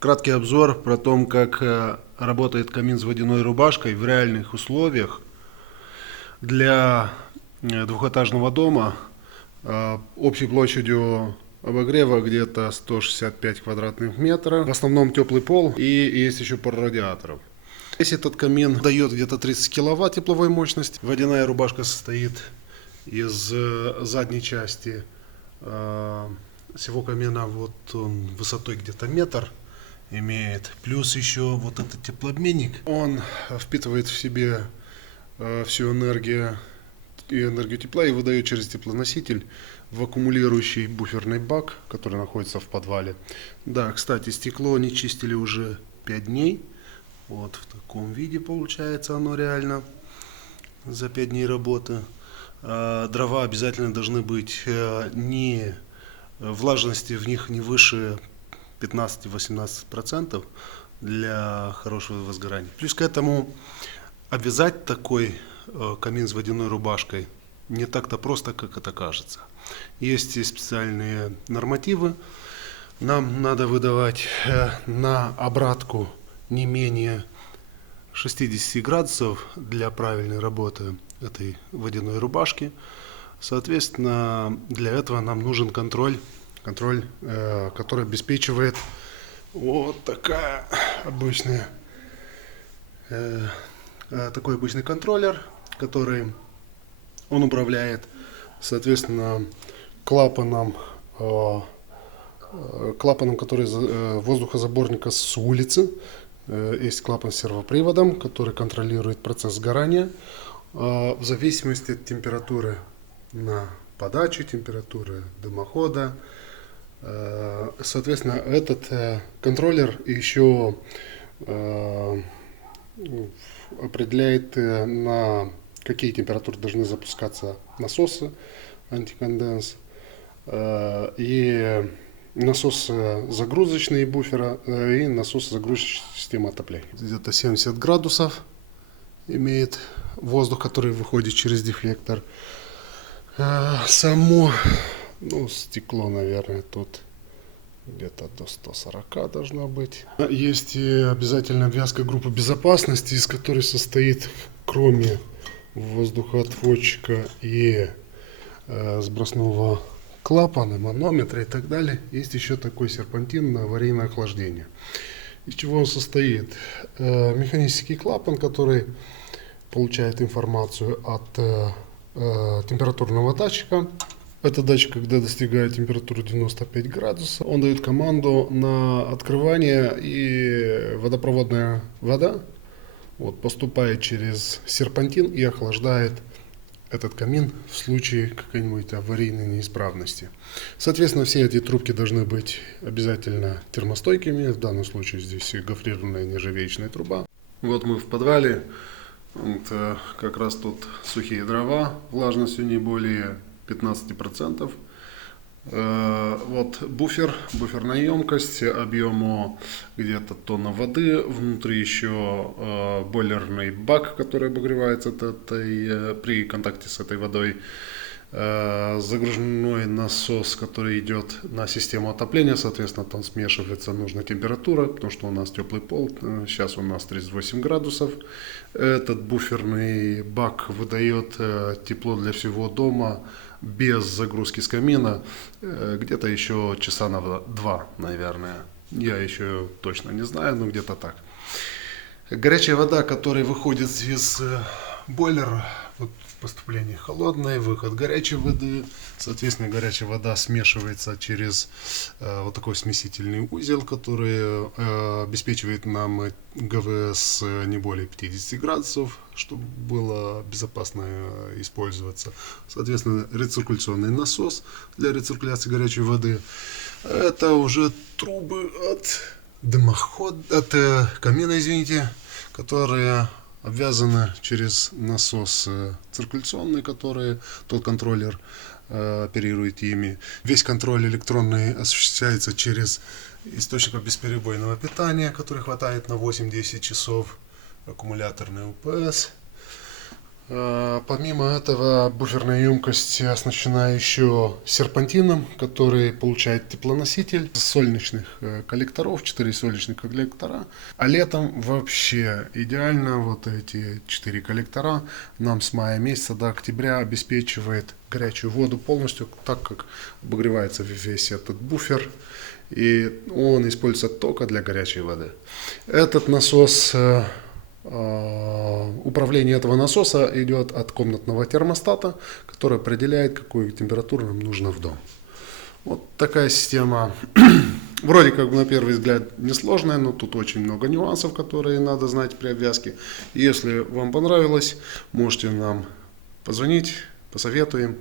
Краткий обзор про то, как работает камин с водяной рубашкой в реальных условиях для двухэтажного дома общей площадью обогрева где-то 165 квадратных метров. В основном теплый пол и есть еще пара радиаторов. Весь этот камин дает где-то 30 киловатт тепловой мощности. Водяная рубашка состоит из задней части всего камина, вот он высотой где-то метр имеет. Плюс еще вот этот теплообменник. Он впитывает в себе всю энергию тепла и выдает через теплоноситель в аккумулирующий буферный бак, который находится в подвале. Да, кстати, стекло не чистили уже 5 дней. Вот в таком виде получается оно реально за 5 дней работы. Дрова обязательно должны быть не влажности в них не выше 15-18% для хорошего возгорания. Плюс к этому обвязать такой камин с водяной рубашкой не так-то просто, как это кажется. Есть и специальные нормативы. Нам надо выдавать на обратку не менее 60 градусов для правильной работы этой водяной рубашки. Соответственно, для этого нам нужен контроль, который обеспечивает вот такой обычный контроллер, который он управляет, соответственно, клапаном, который воздухозаборника с улицы. Есть клапан с сервоприводом, который контролирует процесс сгорания в зависимости от температуры на подачу, температуры дымохода. Соответственно, этот контроллер еще определяет, на какие температуры должны запускаться насосы антиконденс и насос загрузочный буфера и насос загрузочной системы отопления. Где-то 70 градусов имеет воздух, который выходит через дефлектор. Само стекло, наверное, тут где-то до 140 должно быть. Есть и обязательно обвязка группы безопасности, из которой состоит, кроме воздухоотводчика и сбросного клапана, манометра и так далее, есть еще такой серпантин на аварийное охлаждение. Из чего он состоит? Механический клапан, который получает информацию от температурного датчика. Этот датчик, когда достигает температуры 95 градусов, он дает команду на открывание, и водопроводная вода поступает через серпантин и охлаждает этот камин в случае какой-нибудь аварийной неисправности. Соответственно, все эти трубки должны быть обязательно термостойкими. В данном случае здесь гофрированная нержавеечная труба. Вот мы в подвале. Вот, как раз тут сухие дрова, влажностью не более 15%. Вот буферная емкость, объему где-то тонна воды, внутри еще бойлерный бак, который обогревается при контакте с этой водой, загруженной насос, который идет на систему отопления, соответственно, там смешивается нужная температура, потому что у нас теплый пол, сейчас у нас 38 градусов. Этот буферный бак выдает тепло для всего дома без загрузки с камина где-то еще часа на 2, наверное. Я еще точно не знаю, но где-то так. Горячая вода, которая выходит из бойлера, поступление холодной, выход горячей воды. Соответственно, горячая вода смешивается через вот такой смесительный узел, который обеспечивает нам ГВС не более 50 градусов, чтобы было безопасно использоваться. Соответственно, рециркуляционный насос для рециркуляции горячей воды. Это уже трубы от камина, которые обвязаны через насос циркуляционный, который тот контроллер оперирует ими. Весь контроль электронный осуществляется через источник бесперебойного питания, который хватает на 8-10 часов, аккумуляторный УПС. Помимо этого, буферная емкость оснащена еще серпантином, который получает теплоноситель с солнечных коллекторов, 4 солнечных коллектора. А летом вообще идеально вот эти 4 коллектора нам с мая месяца до октября обеспечивает горячую воду полностью, так как обогревается весь этот буфер. И он используется только для горячей воды. Этот насос... Управление этого насоса идет от комнатного термостата, который определяет, какую температуру нам нужно в дом. Вот такая система. Вроде как на первый взгляд несложная, но тут очень много нюансов, которые надо знать при обвязке. Если вам понравилось, можете нам позвонить, посоветуем.